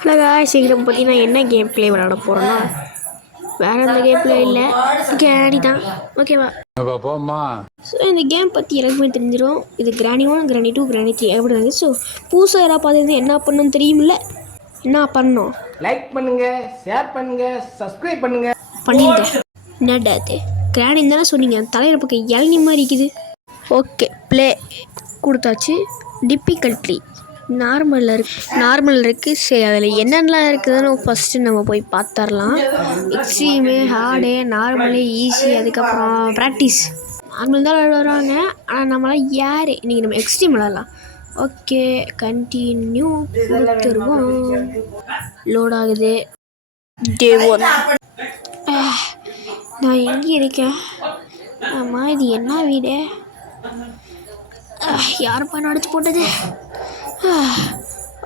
Hello guys, சீக்கிரம் பார்த்தீங்கன்னா என்ன கேம் ப்ளே விளாட போகிறோன்னா வேறு எந்த கேம் ப்ளே இல்லை, கிராணி தான். ஓகேவா? ஸோ இந்த கேம் பற்றி எனக்குமே தெரிஞ்சிடும். இது கிராணி 1, கிராணி 2, கிராணி 3 எப்படி இருந்துச்சு. ஸோ புதுசாக யாராவது பார்த்துருந்து என்ன பண்ணணும்னு தெரியுமில்ல. என்ன பண்ணணும்? லைக் பண்ணுங்க, ஷேர் பண்ணுங்க, சப்ஸ்கிரைப் பண்ணுங்க. பண்ணியிருந்தேன். என்னடா அது கிராணி தானே சொன்னீங்க? தலையில் பக்கம் இளநி மாதிரி இருக்குது. ஓகே, ப்ளே கொடுத்தாச்சு. டிஃபிகல்ட்டி நார்மல் இருக்குது. சரி, அதில் என்னென்னலாம் இருக்குதுன்னு ஃபஸ்ட்டு நம்ம போய் பார்த்துடலாம். எக்ஸ்ட்ரீமு, ஹார்டு, நார்மலு, ஈஸி, அதுக்கப்புறம் ப்ராக்டிஸ். நார்மல் தான் விளாடுறாங்க, ஆனால் நம்மளாம் யார் இன்றைக்கி நம்ம எக்ஸ்ட்ரீம் விளாட்லாம். ஓகே, கண்டினியூ கொடுத்துருவோம். லோட் ஆகுது. டே 1. நான் எங்கே இருக்கேன்? ஆமாம், இது என்ன வீடு? யாருப்பா நடத்தி போட்டது?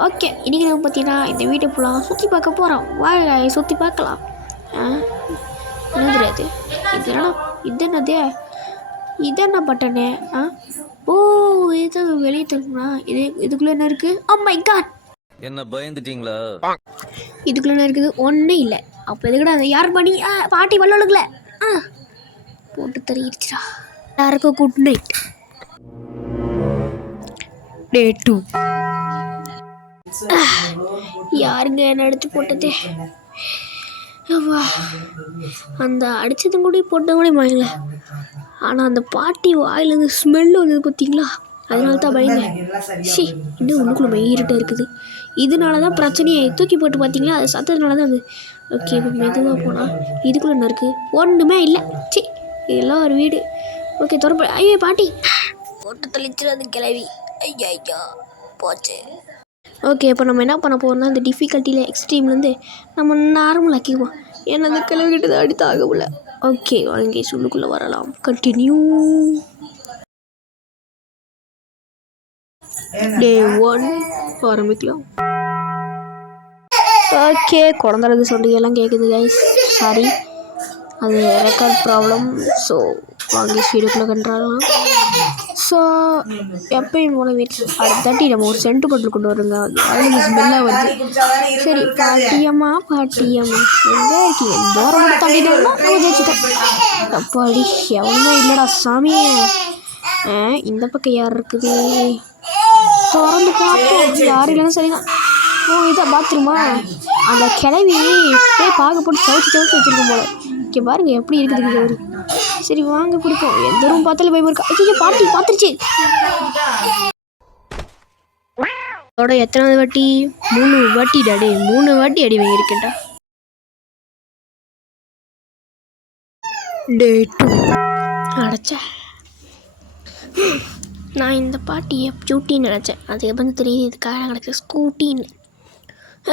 ஓகே, இன்றைக்கி நம்ம பார்த்தீங்கன்னா இந்த வீட்டை ஃபுல்லாக சுற்றி பார்க்க போகிறோம். வாங்க சுற்றி பார்க்கலாம். என்னது அது? இது என்னது? இது என்ன பட்டனு? ஓ, இது வெளியே தருமா? இதுக்குள்ளே என்ன இருக்குது? ஓ மை காட், என்ன பயந்துட்டீங்களா? இதுக்குள்ளே என்ன இருக்குது? ஒன்றும் இல்லை. அப்போ எதுக்கடா யார் பண்ணி பாட்டி வல்லொழுக்கல போட்டு தருகிடுச்சுடா. எல்லாருக்கும் குட் நைட். டே 2. யாருங்க என்ன அடிச்சு போட்டது? அந்த அடித்ததும் கூட போட்டதும் கூட பயங்கல. ஆனால் அந்த பாட்டி வாயிலேருந்து ஸ்மெல்லு வந்தது பார்த்தீங்களா? அதனால தான் பயந்தேன். ஷி, இன்னும் ஒன்றுக்குள்ள மயிரிட்ட இருக்குது. இதனால தான் பிரச்சனையை தூக்கி போட்டு பார்த்தீங்களா? அது சத்ததுனால தான் அது. ஓகே, இப்போ மெதுவாக போனால் இதுக்குள்ளே என்ன இருக்குது? ஒன்றுமே இல்லை. சி, இதெல்லாம் ஒரு வீடு. ஓகே, தொடர்பு. ஐயோ பாட்டி போட்டு தெளிச்சிடாது கிளவி. ஐயா போச்சு. ஓகே, இப்போ நம்ம என்ன பண்ண போகிறோம்னா இந்த டிஃபிகல்ட்டியில் எக்ஸ்ட்ரீம்லேருந்து நம்ம நார்மல் ஆக்கிக்குவோம். ஏன்னா அந்த கிளவிக்கிட்டது அடித்து ஆகவில்லை. ஓகே, வாங்கி சொல்லுக்குள்ளே வரலாம். கண்டினியூ. டே 1 ஆரம்பிக்கலாம். ஓகே, குழந்தைகளுக்கு சொல்லியெல்லாம் கேட்குது கைஸ். சாரி, அது ரெக்கார்ட் ப்ராப்ளம். ஸோ வாங்கி வீடுக்குள்ளே கண்டுறாலாம். ஸோ எப்பயும் போல வீட்டில் அடுத்தாட்டி நம்ம ஒரு சென்ட் பாட்டில் கொண்டு வருங்க. அது ஸ்மெல்லாக வருது. சரி, பாட்டியம்மா எங்கே இருக்கீங்க? தூரம் மட்டும் தள்ளிட்டோம்னா நம்ம ஜெயிச்சிட்டோம். அப்பாடி எவனுமே இல்லைடா சாமி. இந்த பக்கம் யார் இருக்குது? திறந்து பார்ப்போம். யாரும் இல்லைன்னா சரிதான். ஓ, இதான் பாத்ரூமா? அந்த கிளவி பார்க்க போட்டு சவுச்சு வச்சுருக்கோம் போல. இங்கே பாருங்க எப்படி இருக்குது. சரி வாங்க பிடிப்போம். எந்த ரூம் பார்த்தாலும் பயம் இருக்கா? ஐயோ, பாட்டி பார்த்துருச்சு. அதோட எத்தனாவது வாட்டி? 3 வாட்டி டாடே. 3 வாட்டி அடி வாங்கியிருக்கேன்டா. டே 2 அடைச்ச. நான் இந்த பாட்டியை ஜூட்டின்னு நினச்சேன். அதுக்கப்புறம் தெரியுது இதுக்காக கிடச்ச ஸ்கூட்டின்னு.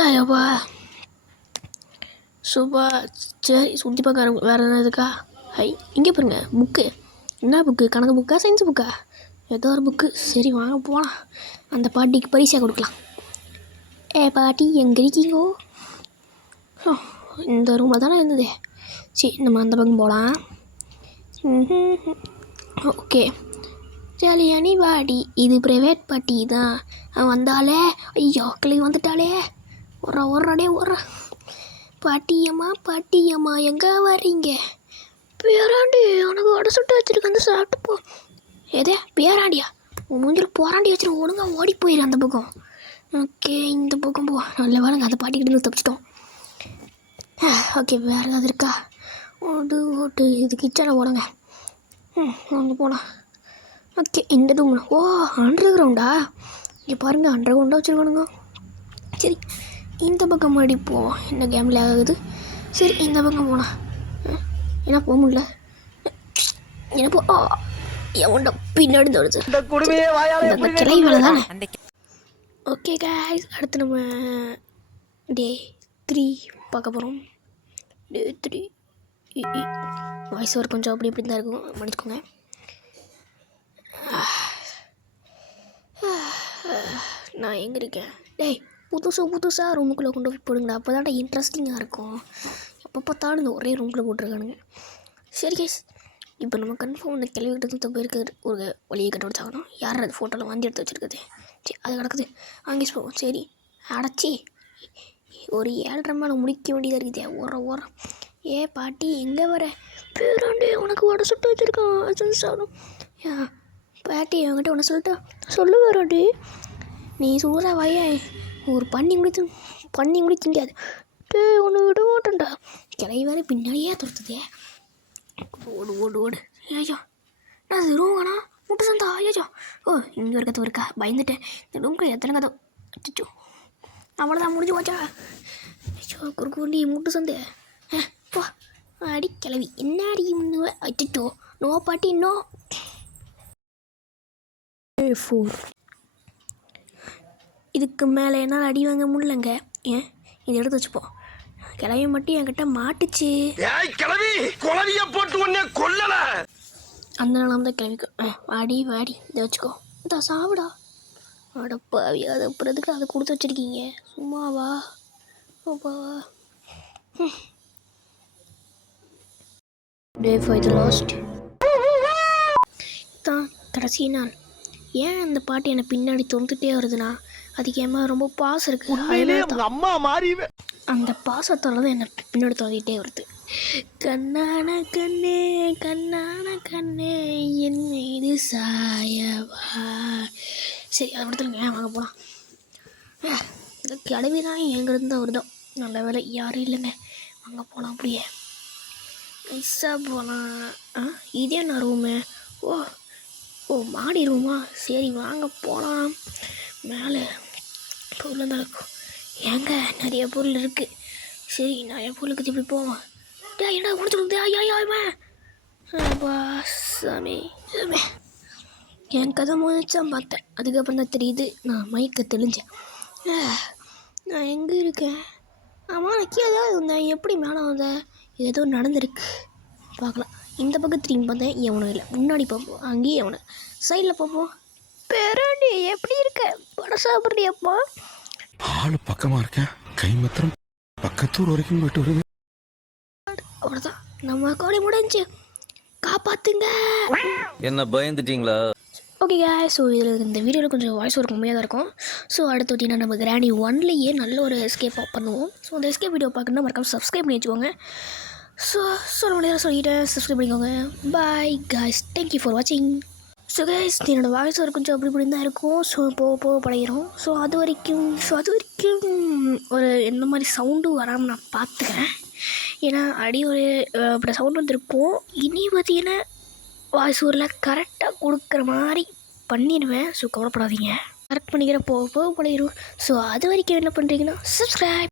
ஐயோப்பா சூப்பா. சரி, சுற்றி பார்க்க வேறு என்ன இருக்கா? ஹை, இங்கே பாருங்க புக்கு. என்ன புக்கு? கணக்கு புக்கா, சயின்ஸ் புக்கா? ஏதோ ஒரு புக்கு. சரி வாங்க போகலாம். அந்த பாட்டிக்கு பரிசாக கொடுக்கலாம். பாட்டி எங்கே இருக்கீங்கோ? இந்த ரூமில் தானே இருந்தது. சரி, நம்ம அந்த பக்கம் போகலாம். ஓகே, ஜாலியானி வாடி. இது ப்ரைவேட் பாட்டி தான். அவன் வந்தாலே. ஐயோ, கிளவி வந்துட்டாலே. ஒர்றாடே ஒர்றா. பாட்டியம்மா எங்கே வரீங்க? பேராண்டி, உனக்கு வடை சுட்டு வச்சுருக்க, வந்து சாப்பிட்டு போ. எதே பேராண்டியா? உன் மூஞ்சில் போராண்டி வச்சுரு. ஒழுங்காக ஓடி போயிடு அந்த பக்கம். ஓகே, இந்த பக்கம் போ. நல்ல வேலைங்க, அந்த பாட்டிக்கிட்ட தப்பிச்சிட்டோம். ஓகே, வேறு ஏதாவது இருக்கா? ஓட்டு இது கிச்சனை ஓடுங்க. அங்கே போகலாம். ஓகே, இந்த ரூம். ஓ, அண்டர் கிரவுண்டா? இங்கே பாருங்கள், அண்டர் கிரவுண்டாக வச்சுருக்கானுங்க. சரி, இந்த பக்கம் மாடி போவோம். என்ன கேமில் ஆகுது? சரி, இந்த பக்கம் போனால் என்ன போக முடியல. என்ன போ எவன்டா பின்னாடி வருது? கிளை வேலை தானே. ஓகே காய்ஸ், அடுத்து நம்ம டே 3 பார்க்க போகிறோம். டே 3 வாய்ஸ் ஓவர் கொஞ்சம் அப்படி இப்படி தான் இருக்கும், மன்னிச்சுக்கோங்க. நான் எங்கே இருக்கேன்? டேய், புதுசாக ரூமுக்குள்ளே கொண்டு போய் போடுங்கடா. அப்போ தான்டா இன்ட்ரெஸ்டிங்காக இருக்கும். எப்போ பார்த்தாலும் இந்த ஒரே ரூமுக்குள்ளே போட்டுருக்கானுங்க. சரி கைஸ், இப்போ நம்ம கன்ஃபார்ம் அந்த கிளவிக்கிட்ட போயிருக்க ஒரு வழியை கண்டுபிடிச்சாகணும். யார் அது ஃபோட்டோவில் வாந்தி எடுத்து வச்சுருக்குது? சரி, அது கிடக்குது. அங்கே போவோம். சரி, அடைச்சி ஒரு 7:30 மேலே முடிக்க வேண்டியதாக இருக்குதே ஓரம் ஏ பாட்டி எங்கே வர பேராண்டி உனக்கு வடை சுட்டு வச்சுருக்கான் சாப்பிடும் பாட்டி அவங்ககிட்ட உன்னை சொல்லிட்டா சொல்லு வேறாண்டி நீ சூறா வாயே ஒரு பண்ணி முடி திங்காது டே ஒன்று விட மாட்டேன்டா கிளை வேறு பின்னாடியே துரத்துதே ஓடு ஐயோ நான் அது ரூம்காண்ணா முட்டை சந்தா ஐயோ ஓ இங்கே ஒரு கதவு இருக்கா பயந்துட்டேன் இந்த ரூம்க்கு எத்தனை கதவு அச்சோ அவ்வளோதான் முடிஞ்சு போச்சா ஐயோ குறுக்கு முட்டு சந்தே போ அடி கிளவி என்ன அடி முன்னுவ அச்சோ நோ பாட்டி நோ 4 இதுக்கு மேலே என்னால் அடி வாங்க முடியலங்க ஏன் இதை எடுத்து வச்சுப்போம் கிளவி மட்டும் என்கிட்ட மாட்டுச்சு அந்த நாளாக தான் கிளவிக்கும் வாடி இதை வச்சுக்கோ இதை சாப்பிடா அடப்பாவி அது அப்புறத்துக்கு அதை கொடுத்து வச்சுருக்கீங்க சும்மாவா ஓப்பாவா டே ஃபார் த லாஸ்ட் தான் கடைசி நாள் ஏன் அந்த பாட்டு என்னை பின்னாடி தொந்துட்டே வருதுன்னா அதுக்கு ஏமா ரொம்ப பாசம் இருக்குது அம்மா மாறி அந்த பாசத்தால் தான் என்னை பின்னாடி தொந்திக்கிட்டே வருது கண்ணான கண்ணே என் மீது சாயவா சரி அதை படத்துலங்க வாங்க போகலாம் இந்த கிளவி தான் எங்கேருந்து தான் வருதோ நல்ல வேலை யாரும் இல்லைங்க வாங்க போகலாம் அப்படியே நைஸாக போகலாம் இதே நான் ரூமு ஓ மாடி ரூமா சரி வாங்க போகலாம் மேலே பொருள் தான் இருக்கும் ஏங்க நிறைய பொருள் இருக்குது சரி நிறைய பொருளுக்கு இப்படி போவோம் என்ன முடிச்சுடுது ஐயாப்பா சாமி என் கதை முடிச்சான் பார்த்தேன் அதுக்கப்புறம் தான் தெரியுது நான் மைக்கை தெளிஞ்சேன் நான் எங்கே இருக்கேன் ஆமாம் நான் கீழே தான் இருந்தேன் எப்படி மேலே வந்தேன் ஏதோ நடந்திருக்கு பார்க்கலாம் இந்த பக்கம் திரும்பி பார்த்தேன் எவனும் இல்லை முன்னாடி பார்ப்போம் அங்கேயும் எவனை சைடில் பார்ப்போம் பேராண்டி எப்படி இருக்க படம் சாப்பிட்றியப்பா ஆளு பக்கமா இருக்கேன் கை மாத்திரம் பக்கத்தூர் வரைக்கும் போயிட்டு வருது அவ்வளோதான் நம்ம கோழி முடிஞ்சு காப்பாத்துங்க என்ன பயந்துட்டீங்களா ஓகே ஸோ இதில் இந்த வீடியோவில் கொஞ்சம் வாய்ஸ் ஒரு கம்மியாக தான் இருக்கும் ஸோ அடுத்து பார்த்தீங்கன்னா நம்ம கிராணி 1லேயே நல்ல ஒரு எஸ்கேப் பண்ணுவோம் ஸோ அந்த எஸ்கேப் வீடியோ பார்க்கணுன்னா மறக்காம சப்ஸ்கிரைப் பண்ணி வச்சுக்கோங்க ஸோ சொல்ல முடியாது சொல்லிட்டேன் சப்ஸ்கிரைப் பண்ணிக்கோங்க பாய் காய்ஸ் தேங்க்யூ ஃபார் வாட்சிங் ஸோ கைஸ் என்னோடய வாய்ஸ் ஒரு கொஞ்சம் அப்படி தான் இருக்கும் ஸோ போக பழகிறோம் ஸோ அது வரைக்கும் ஒரு எந்த மாதிரி சவுண்டும் வராமல் நான் பார்த்துக்கிறேன் ஏன்னா அடி ஒரு அப்படி சவுண்ட் வந்துருக்கும் இனி பார்த்தீங்கன்னா வாய்ஸ் ஊரில் கரெக்டாக கொடுக்குற மாதிரி பண்ணிடுவேன் ஸோ கவலைப்படாதீங்க கரெக்ட் பண்ணிக்கிற போக பழகிடும் ஸோ அது வரைக்கும் என்ன பண்ணுறீங்கன்னா சப்ஸ்கிரைப்